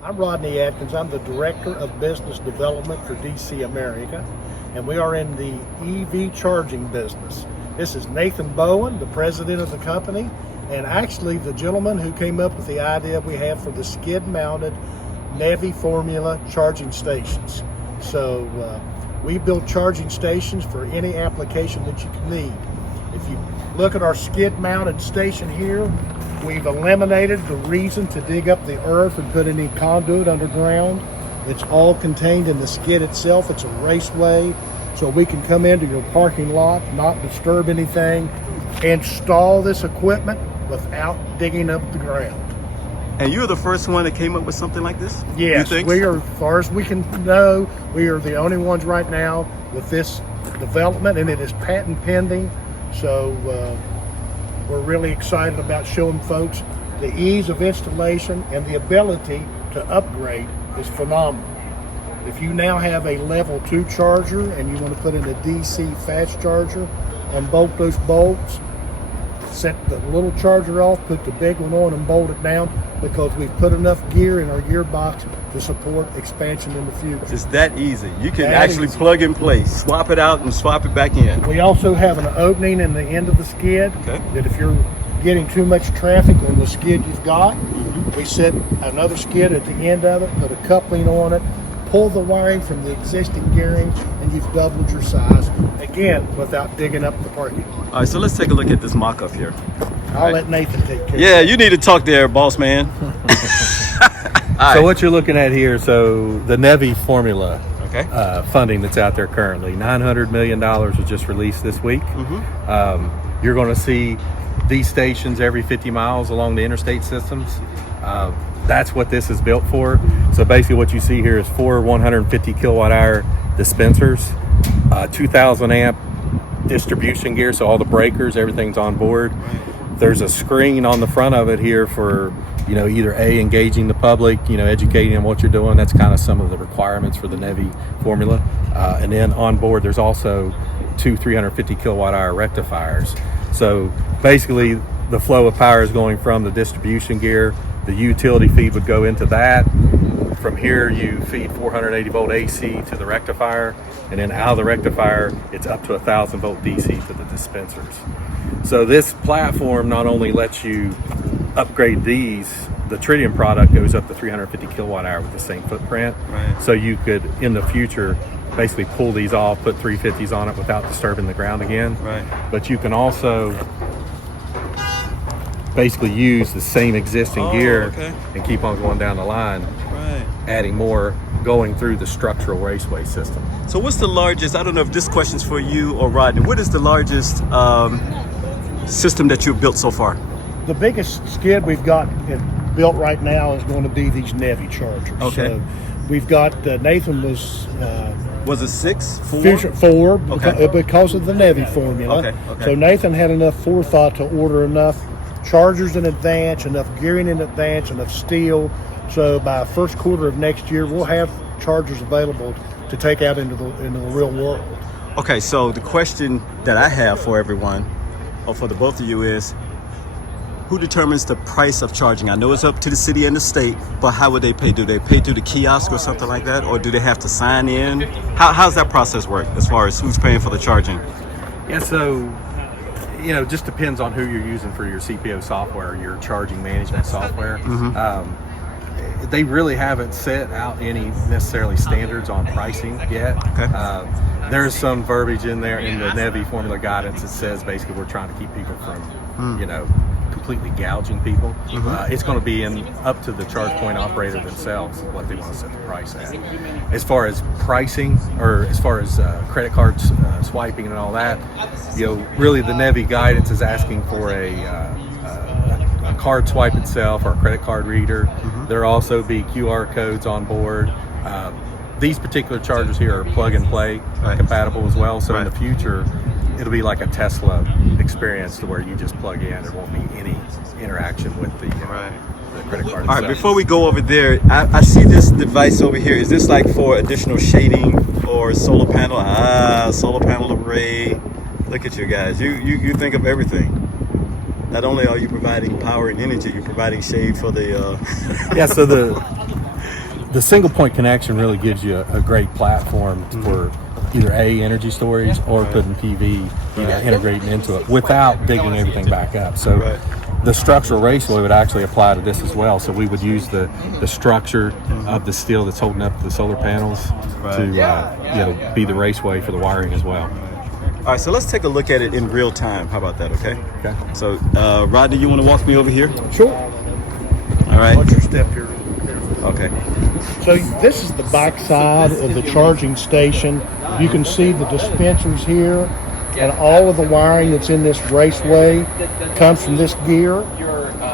I'm Rodney Atkins. I'm the Director of Business Development for DC America, and we are in the EV charging business. This is Nathan Bowen, the president of the company, and actually the gentleman who came up with the idea we have for the skid-mounted NEVI formula charging stations. So we build charging stations for any application that you can need. If you look at our skid-mounted station here, we've eliminated the reason to dig up the earth and put any conduit underground. It's all contained in the skid itself. It's a raceway, so we can come into your parking lot, not disturb anything, install this equipment without digging up the ground. And you're the first one that came up with something like this? Yes, we are, as far as we can know, we are the only ones right now with this development, and it is patent pending. So we're really excited about showing folks the ease of installation, and the ability to upgrade is phenomenal. If you now have a level 2 charger and you want to put in a DC fast charger, unbolt those bolts, set the little charger off, put the big one on and bolt it down, because we've put enough gear in our gearbox to support expansion in the future. It's that easy. You can actually plug and play, swap it out and swap it back in. We also have an opening in the end of the skid, that if you're getting too much traffic on the skid you've got, we set another skid at the end of it, put a coupling on it, pull the wiring from the existing gearing, and you've doubled your size, again, without digging up the parking lot. All right, so let's take a look at this mock-up here. I'll let Nathan take care of it. Yeah, you need to talk there, boss man. So what you're looking at here, so the NEVI formula Okay. funding that's out there currently, $900 million was just released this week. You're going to see these stations every 50 miles along the interstate systems. That's what this is built for. So basically what you see here is 4 150 kilowatt hour dispensers, 2,000 amp distribution gear, so all the breakers, everything's on board. There's a screen on the front of it here for, either engaging the public, educating them what you're doing. That's kind of some of the requirements for the NEVI formula. And then on board, there's also 2 350 kilowatt hour rectifiers. So basically the flow of power is going from the distribution gear. The utility feed would go into that. From here, you feed 480 volt AC to the rectifier, and then out of the rectifier, it's up to 1,000 volt DC to the dispensers. So this platform not only lets you upgrade these, the Tritium product goes up to 350 kilowatt hour with the same footprint. So you could, in the future, basically pull these off, put 350s on it without disturbing the ground again. But you can also basically use the same existing gear and keep on going down the line, adding more, going through the structural raceway system. So what's the largest, I don't know if this question's for you or Rodney, what is the largest system that you've built so far? The biggest skid we've got built right now is going to be these NEVI chargers. So we've got, Nathan was it 6? 4? Fusion 4 because of the NEVI formula. So Nathan had enough forethought to order enough chargers in advance, enough gearing in advance, enough steel. So by first quarter of next year, we'll have chargers available to take out into the real world. Okay, so the question that I have for everyone, or for the both of you, is who determines the price of charging? I know it's up to the city and the state, but how would they pay? Do they pay through the kiosk or something like that? Or do they have to sign in? How's that process work as far as who's paying for the charging? Yeah, so it just depends on who you're using for your CPO software, your charging management software. They really haven't set out any necessarily standards on pricing yet. There's some verbiage in there in the NEVI formula guidance that says basically we're trying to keep people from, completely gouging people. It's going to be up to the charge point operator themselves what they want to set the price at. As far as pricing, or as far as credit cards swiping and all that, really the NEVI guidance is asking for a card swipe itself or a credit card reader. There also be QR codes on board. These particular chargers here are plug and play compatible as well. So in the future, it'll be like a Tesla experience to where you just plug in. There won't be any interaction with the credit card itself. All right, before we go over there, I see this device over here. Is this like for additional shading or solar panel? Solar panel array. Look at you guys. You think of everything. Not only are you providing power and energy, you're providing shade for the... Yeah, so the single point connection really gives you a great platform for either energy storage or putting PV, integrating into it without digging everything back up. So the structural raceway would actually apply to this as well. So we would use the structure of the steel that's holding up the solar panels to be the raceway for the wiring as well. All right, so let's take a look at it in real time. How about that, okay? Okay. So, Rodney, you want to walk me over here? Sure. All right. Watch your step here. Okay. So this is the back side of the charging station. You can see the dispensers here, and all of the wiring that's in this raceway comes from this gear.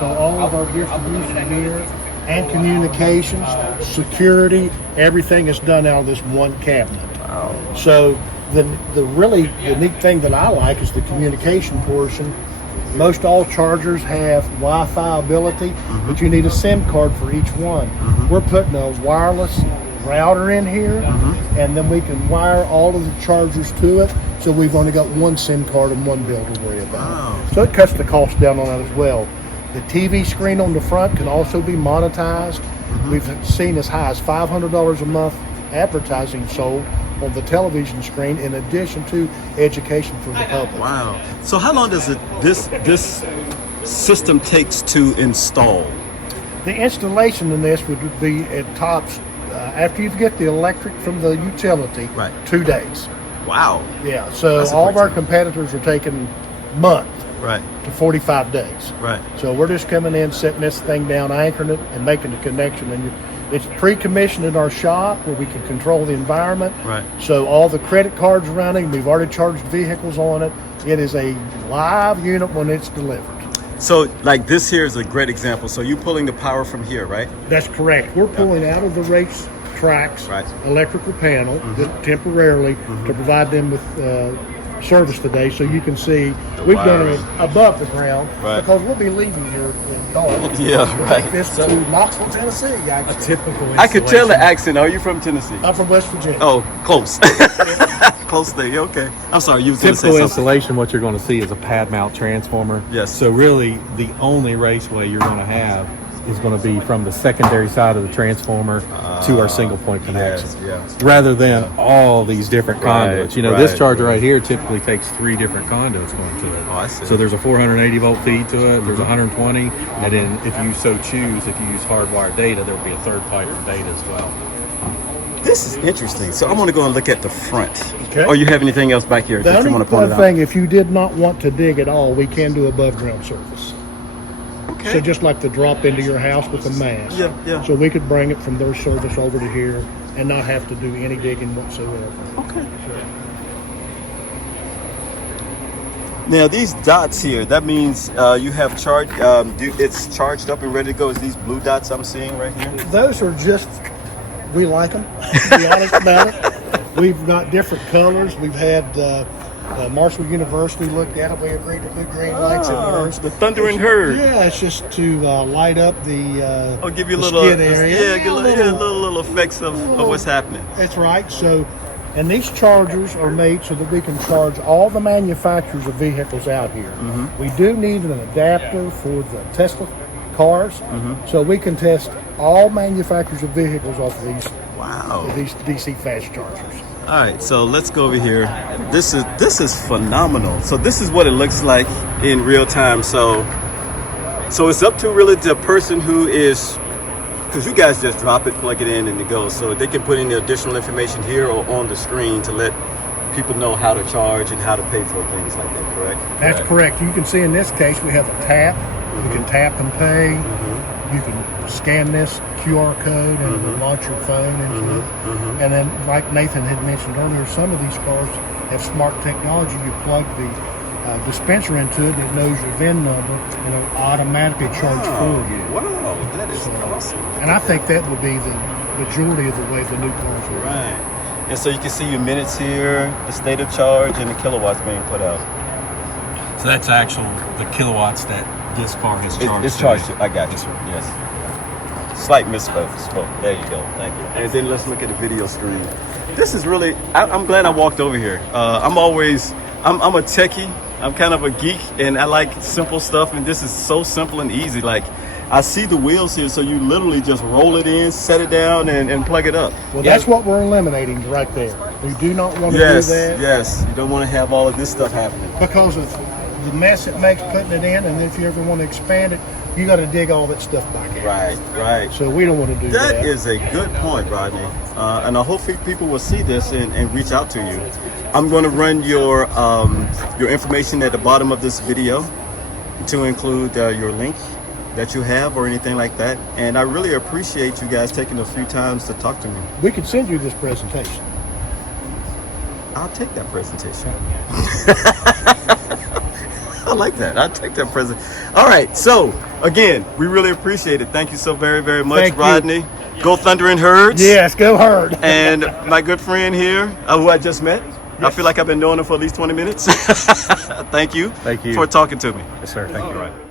So all of our distribution gear and communications, security, everything is done out of this one cabinet. Wow. So the really unique thing that I like is the communication portion. Most all chargers have Wi-Fi ability, but you need a SIM card for each one. We're putting a wireless router in here, and then we can wire all of the chargers to it, so we've only got one SIM card and one bill to worry about. Wow. So it cuts the cost down on that as well. The TV screen on the front can also be monetized. We've seen as high as $500 a month advertising sold on the television screen, in addition to education for the public. Wow. So how long does this system takes to install? The installation in this would be at tops, after you get the electric from the utility, 2 days. Wow. Yeah, so That's a all quick of our time. competitors are taking month Right. to 45 days. Right. So we're just coming in, setting this thing down, anchoring it, and making the connection. And it's pre-commissioned in our shop where we can control the environment. Right. So all the credit cards running, we've already charged vehicles on it. It is a live unit when it's delivered. So, like this here is a great example. So you pulling the power from here, right? That's correct. We're pulling out of the race tracks electrical panel temporarily to provide them with service today, so you can see we've done it above the ground because we'll be leaving here in dark. Yeah, right. This to Knoxville, Tennessee. Actually. A typical I could tell the accent. Are you from Tennessee? I'm from West Virginia. Oh, close. Close there. Yeah, okay. I'm sorry. You was going to say Typical something. installation, what you're going to see is a pad mount transformer. Yes. So really, the only raceway you're going to have is going to be from the secondary side of the transformer to our single point connection, rather than all these different conduits. You know, this charger right here typically takes 3 different conduits going to it. Oh, I see. So there's a 480 volt feed to it, there's 120, and then if you so choose, if you use hardwired data, there will be a third pipe for data as well. This is interesting. So I want to go and look at the front. Okay. Or you have anything else back here? The Just only want to point it out. thing, if you did not want to dig at all, we can do above ground service. Okay. So just like the drop into your house with a mast. Yeah. So we could bring it from their service over to here and not have to do any digging whatsoever. Okay. Now these dots here, that means you have charged. It's charged up and ready to go. Is these blue dots I'm seeing right here? Those are just, we like them, to be honest about it. We've got different colors. We've had Marshall University looked at it. We agreed to put green lights in ours. The thundering herd. Yeah, it's just to light up the I'll give you a the little, skid area. give little effects of what's happening. That's right. So, and these chargers are made so that we can charge all the manufacturers of vehicles out here. We do need an adapter for the Tesla cars, so we can test all manufacturers of vehicles off of these these DC fast chargers. All right, so let's go over here. This is phenomenal. So this is what it looks like in real time. So it's up to really the person who is, because you guys just drop it, plug it in, and it goes. So they can put any additional information here or on the screen to let people know how to charge and how to pay for things like that, correct? That's correct. You can see in this case we have a tap. You can tap and pay. You can scan this QR code and it will launch your phone into it. And then, like Nathan had mentioned earlier, some of these cars have smart technology. You plug the dispenser into it, and it knows your VIN number, and it'll automatically charge for you. Wow, that is awesome. And I think that will be the majority of the way the new cars will. Right. And so you can see your minutes here, the state of charge, and the kilowatts being put out. So that's the kilowatts that this car has charged. It's charged. I got you. Yes. Slight misspoke. There you go. Thank you. And then let's look at the video screen. This is really. I'm glad I walked over here. I'm a techie. I'm kind of a geek, and I like simple stuff. And this is so simple and easy. Like, I see the wheels here, so you literally just roll it in, set it down, and plug it up. Well, that's what we're eliminating right there. We do not want to Yes, do that. yes. You don't want to have all of this stuff happening. Because of the mess it makes putting it in, and if you ever want to expand it, you got to dig all that stuff back out. Right, right. So we don't want to do that. That is a good point, Rodney. And I hope people will see this and reach out to you. I'm going to run your information at the bottom of this video to include your link that you have or anything like that. And I really appreciate you guys taking a few times to talk to me. We could send you this presentation. I'll take that presentation. I like that. I'll take that present. All right. So again, we really appreciate it. Thank you so very, very much, Thank you. Rodney. Go Thunder and Herds. Yes, go Herd. And my good friend here, who I just met. I feel like I've been knowing him for at least 20 minutes. Thank you. Thank you for talking to me. Yes, sir. Thank you. All right.